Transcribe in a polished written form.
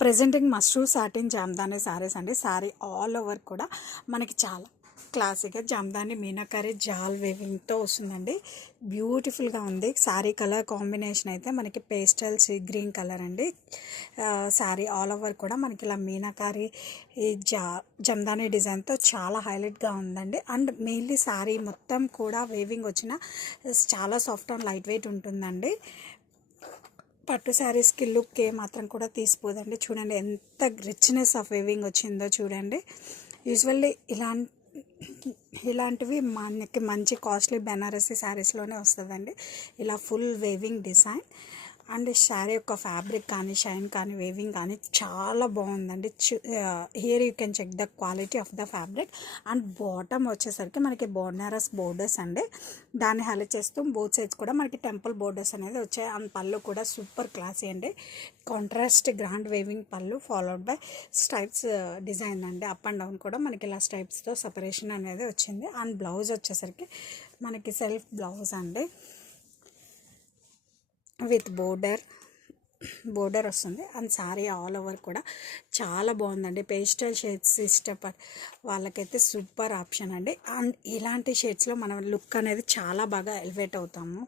Presenting mashru satin Jamdani saris అండి. Sari all over కూడా మనకి చాలా క్లాసిక్గా జామ్దాని మీనాకారి జాల్ వేవింగ్తో వస్తుందండి. బ్యూటిఫుల్గా ఉంది. శారీ కలర్ కాంబినేషన్ అయితే మనకి పేస్టల్ సీ గ్రీన్ కలర్ అండి. శారీ ఆల్ ఓవర్ కూడా మనకి ఇలా మీనాకారి జమ్దాని డిజైన్తో చాలా హైలైట్గా ఉందండి. అండ్ మెయిన్లీ శారీ మొత్తం కూడా వేవింగ్ వచ్చిన చాలా సాఫ్ట్ అండ్ లైట్ వెయిట్ ఉంటుందండి. పట్టు శారీస్కి లుక్ మాత్రం కూడా తీసిపోదండి. చూడండి ఎంత రిచ్నెస్ ఆఫ్ వేవింగ్ వచ్చిందో చూడండి. యూజువల్లీ ఇలాంటివి మనకి మంచి కాస్ట్లీ బెనారసీ శారీస్లోనే వస్తుందండి. ఇలా full weaving design and sari యొక్క ఫ్యాబ్రిక్ కానీ షైన్ కానీ వేవింగ్ కానీ చాలా బాగుందండి. Here you can check the quality of the fabric. And bottom వచ్చేసరికి మనకి బోర్నరస్ బోర్డర్స్ అండి. దాన్ని హైలైట్ చేస్తూ బోత్ సైడ్స్ కూడా మనకి టెంపుల్ బోర్డర్స్ అనేది వచ్చాయి. అండ్ పళ్ళు కూడా సూపర్ క్లాసీ అండి. కాంట్రాస్ట్ గ్రాండ్ వేవింగ్ పళ్ళు ఫాలోడ్ బై స్ట్రైప్స్ డిజైన్ అండి. అప్ అండ్ డౌన్ కూడా మనకి ఇలా స్ట్రైప్స్తో సపరేషన్ అనేది వచ్చింది. అండ్ బ్లౌజ్ వచ్చేసరికి మనకి సెల్ఫ్ బ్లౌజ్ అండి విత్ బోర్డర్ వస్తుంది. అండ్ శారీ ఆల్ ఓవర్ కూడా చాలా బాగుందండి. పేస్టల్ షేడ్స్ ఇష్టపడి వాళ్ళకైతే సూపర్ ఆప్షన్ అండి. అండ్ ఇలాంటి షేడ్స్లో మనం లుక్ అనేది చాలా బాగా ఎలివేట్ అవుతాము.